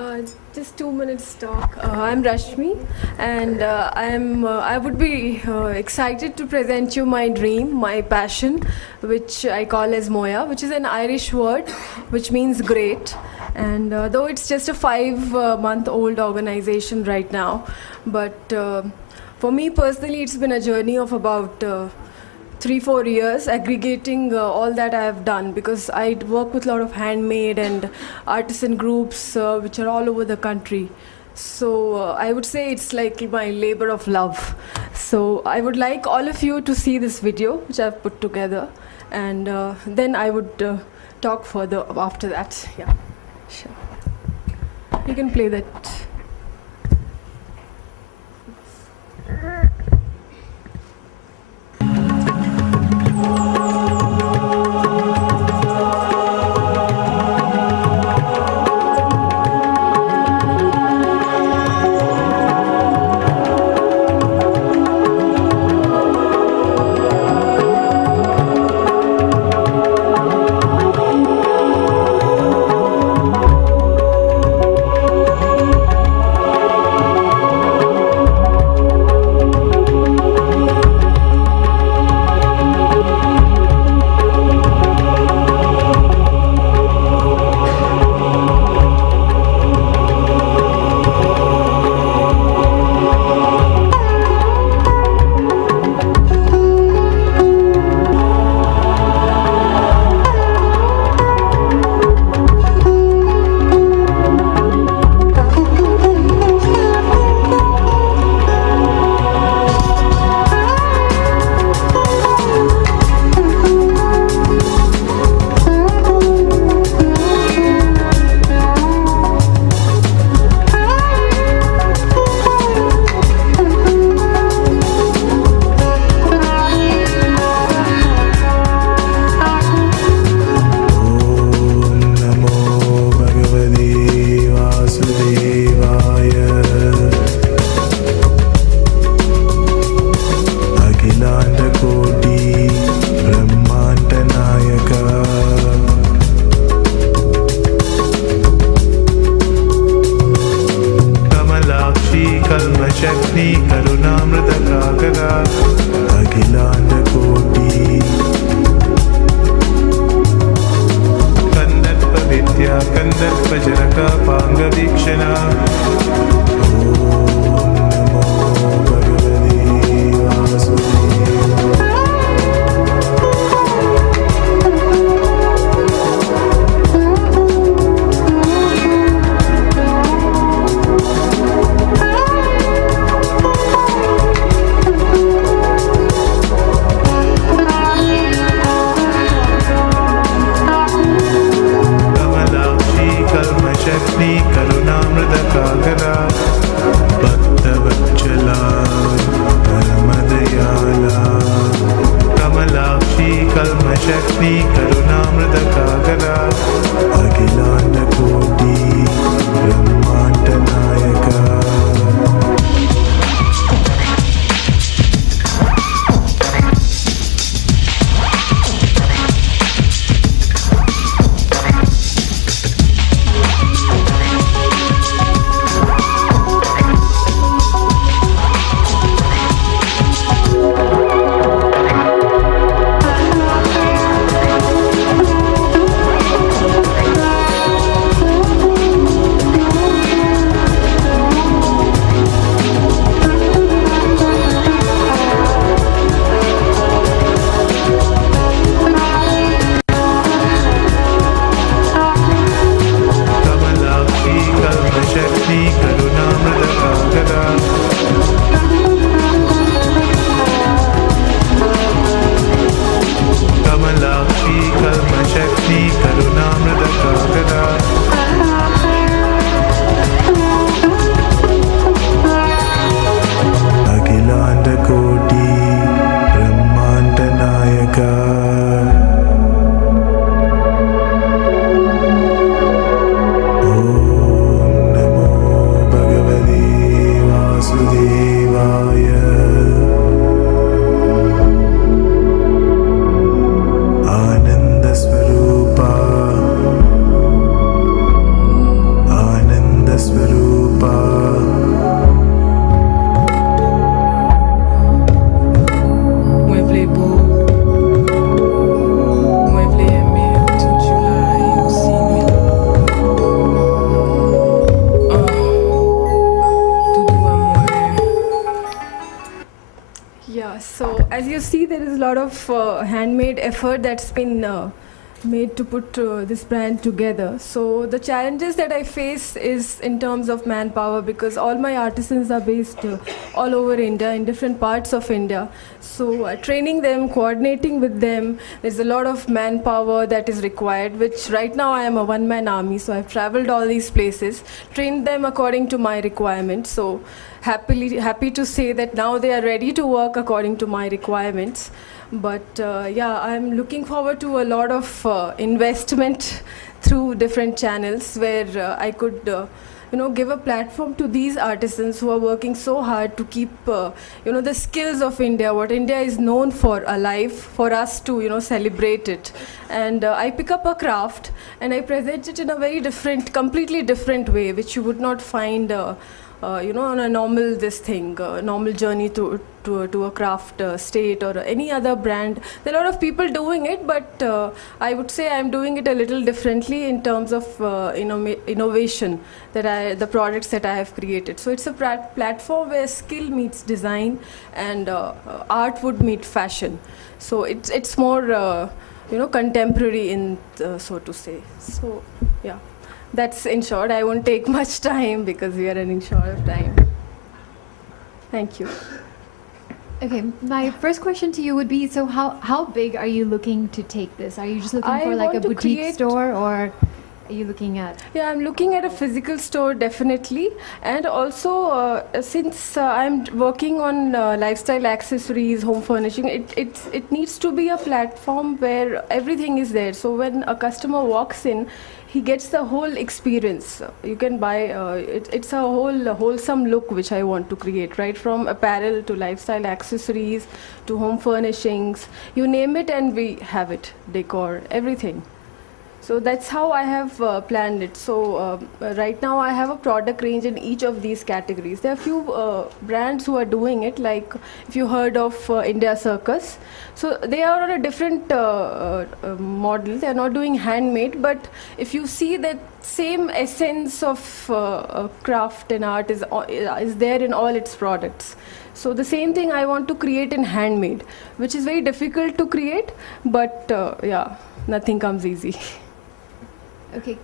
Uh, just 2 minutes talk. I'm Rashmi, and I would be excited to present you my dream, my passion, which I call as Moya, which is an Irish word, which means great. And though it's just a 5-month-old organization right now, but for me personally, it's been a journey of about 3-4 years aggregating all that I have done, because I work with a lot of handmade and artisan groups which are all over the country. So I would say it's like my labor of love. So I would like all of you to see this video which I've put together, and then I would talk further after that. Yeah, sure. You can play that. शक्ति करुणामृत काकरा अखिलांड कोटि कंदर्प विद्या कंदर्प जनका पांग वीक्षणा करुणामृत काकरा you see, there is a lot of handmade effort that's been made to put this brand together. So the challenges that I face is in terms of manpower, because all my artisans are based all over India, in different parts of India. So training them, coordinating with them, there's a lot of manpower that is required, which right now I am a one-man army. So I've traveled all these places, trained them according to my requirements. So happy to say that now they are ready to work according to my requirements. But yeah, I'm looking forward to a lot of investment through different channels where I could give a platform to these artisans who are working so hard to keep the skills of India, what India is known for, alive, for us to celebrate it. And I pick up a craft and I present it in a very different, completely different way, which you would not find on a normal normal journey to a craft state or any other brand. There are a lot of people doing it, but I would say I'm doing it a little differently in terms of innovation, the products that I have created. So it's a platform where skill meets design and art would meet fashion. So it's more contemporary in so to say. So yeah. That's in short. I won't take much time because we are running short of time. Thank you. Okay, my first question to you would be, so how big are you looking to take this? Are you just looking for like a boutique store, or are you looking at? Yeah, I'm looking at a physical store, definitely. And also, since I'm working on lifestyle accessories, home furnishing, it needs to be a platform where everything is there. So when a customer walks in, he gets the whole experience. You can buy, it's a whole wholesome look which I want to create, right? From apparel to lifestyle accessories to home furnishings, you name it and we have it, decor, everything. So that's how I have planned it. So right now I have a product range in each of these categories. There are a few brands who are doing it, like if you heard of India Circus. So they are on a different model. They are not doing handmade, but if you see that same essence of craft and art is there in all its products. So the same thing I want to create in handmade, which is very difficult to create, but yeah, nothing comes easy. Okay,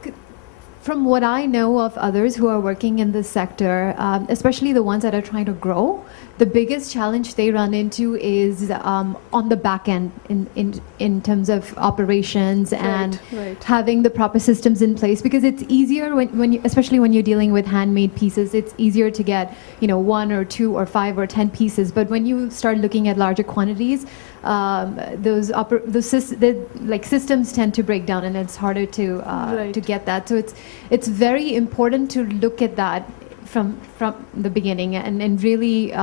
from what I know of others who are working in this sector, especially the ones that are trying to grow, the biggest challenge they run into is on the back end in terms of operations and having the proper systems in place, because it's easier especially when you're dealing with handmade pieces, it's easier to get 1 or 2 or 5 or 10 pieces. But when you start looking at larger quantities, those systems tend to break down, and it's harder to get that. So it's very important to look at that from the beginning and really,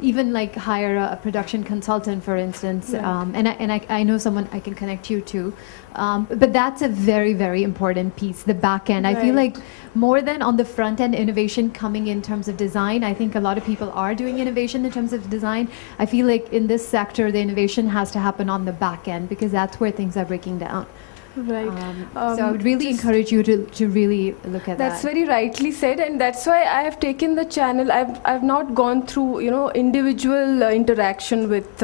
even like hire a production consultant, for instance, and I know someone I can connect you to, but that's a very, very important piece, the back end. I feel like more than on the front end innovation coming in terms of design, I think a lot of people are doing innovation in terms of design. I feel like in this sector, the innovation has to happen on the back end, because that's where things are breaking down. Right. So I would really encourage you to really look at that. That's very rightly said, and that's why I have taken the channel. I've not gone through individual interaction with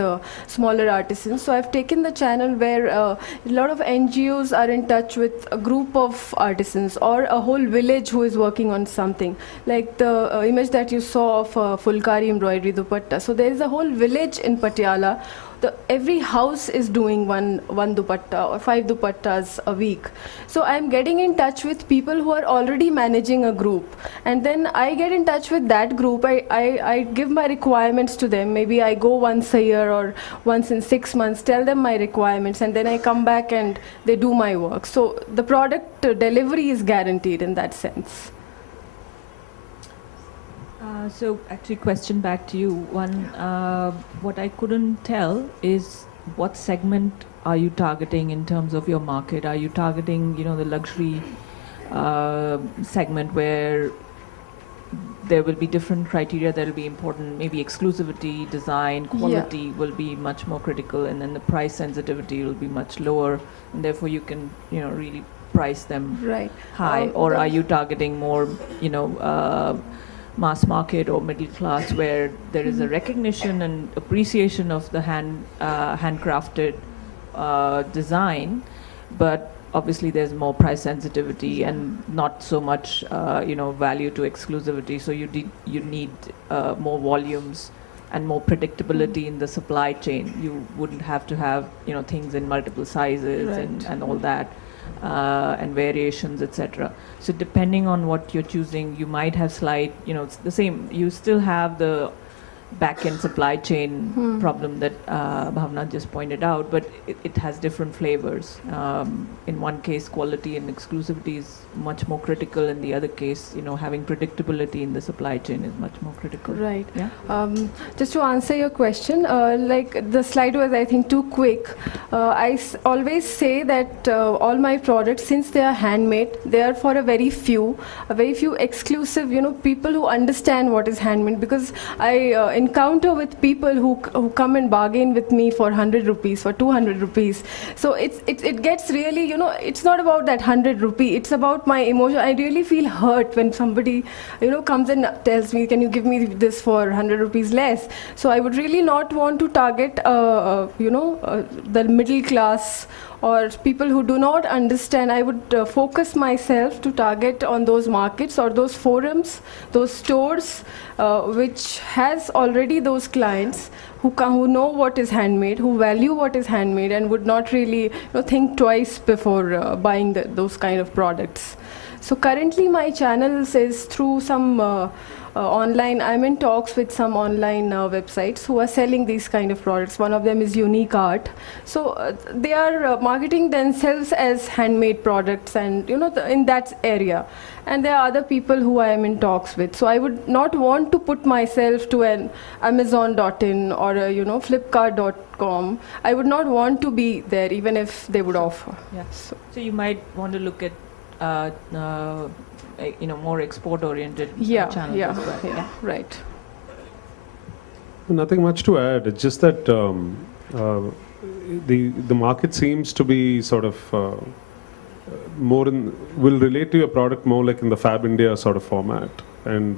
smaller artisans. So I've taken the channel where a lot of NGOs are in touch with a group of artisans or a whole village who is working on something. Like the image that you saw of Fulkari embroidery dupatta. So there is a whole village in Patiala. Every house is doing one dupatta or 5 dupattas a week. So I'm getting in touch with people who are already managing a group, and then I get in touch with that group. I give my requirements to them. Maybe I go once a year or once in 6 months, tell them my requirements, and then I come back and they do my work. So the product delivery is guaranteed in that sense. So actually, question back to you. One, what I couldn't tell is what segment are you targeting in terms of your market? Are you targeting, the luxury segment where there will be different criteria that will be important, maybe exclusivity, design, quality will be much more critical, and then the price sensitivity will be much lower, and therefore you can, really price them high? Or are you targeting more, mass market or middle class, where there is a recognition and appreciation of the handcrafted design, but obviously there's more price sensitivity and not so much value to exclusivity. So you need more volumes and more predictability in the supply chain. You wouldn't have to have things in multiple sizes and all that, and variations, etc. So depending on what you're choosing, you might have slight, it's the same. You still have the back-end supply chain problem that Bhavna just pointed out, but it has different flavors. In one case, quality and exclusivity is much more critical. In the other case, having predictability in the supply chain is much more critical. Right. Yeah. Just to answer your question, like the slide was, I think, too quick. I always say that all my products, since they are handmade, they are for a very few exclusive, people who understand what is handmade. Because I encounter with people who come and bargain with me for 100 rupees, for 200 rupees. So it gets really, it's not about that 100 rupee. It's about my emotion. I really feel hurt when somebody, comes and tells me, can you give me this for 100 rupees less? So I would really not want to target, the middle class or people who do not understand. I would focus myself to target on those markets or those forums, those stores, which has already those clients who know what is handmade, who value what is handmade, and would not really think twice before buying those kind of products. So currently my channels is through some online. I'm in talks with some online websites who are selling these kind of products. One of them is Unique Art. So they are marketing themselves as handmade products, and in that area. And there are other people who I am in talks with. So I would not want to put myself to an Amazon.in or Flipkart.com. I would not want to be there, even if they would offer. Yeah. So you might want to look at more export-oriented channels as well. Yeah, right. Nothing much to add. It's just that the market seems to be sort of will relate to your product more like in the Fab India sort of format, and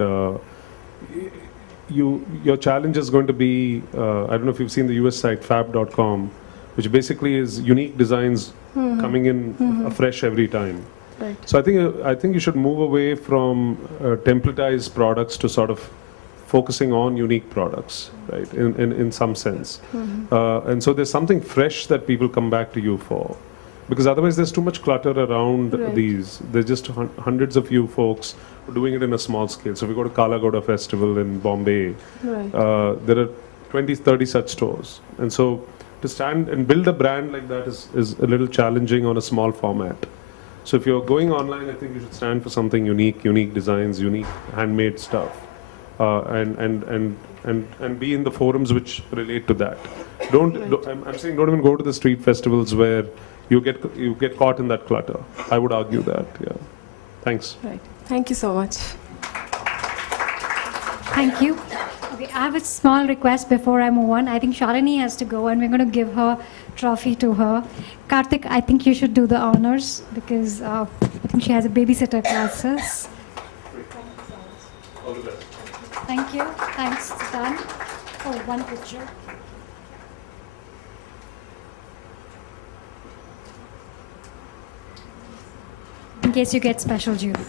your challenge is going to be I don't know if you've seen the US site fab.com, which basically is unique designs coming in afresh every time. Right. So I think you should move away from templatized products to sort of focusing on unique products, right? In some sense, and so there's something fresh that people come back to you for, because otherwise there's too much clutter around these. There's just hundreds of you folks doing it in a small scale. So if we go to Kala Ghoda Festival in Bombay, there are 20, 30 such stores, and so to stand and build a brand like that is a little challenging on a small format. So if you're going online, I think you should stand for something unique designs, unique handmade stuff, and be in the forums which relate to that. I'm saying don't even go to the street festivals where you get caught in that clutter. I would argue that. Yeah. Thanks. Right. Thank you so much. Thank you. Okay, I have a small request before I move on. I think Shalini has to go, and we're going to give her trophy to her. Karthik, I think you should do the honors, because I think she has a babysitter classes. All the best. Thank you. Thanks, Dan. Oh, one picture. In case you get special jewelry.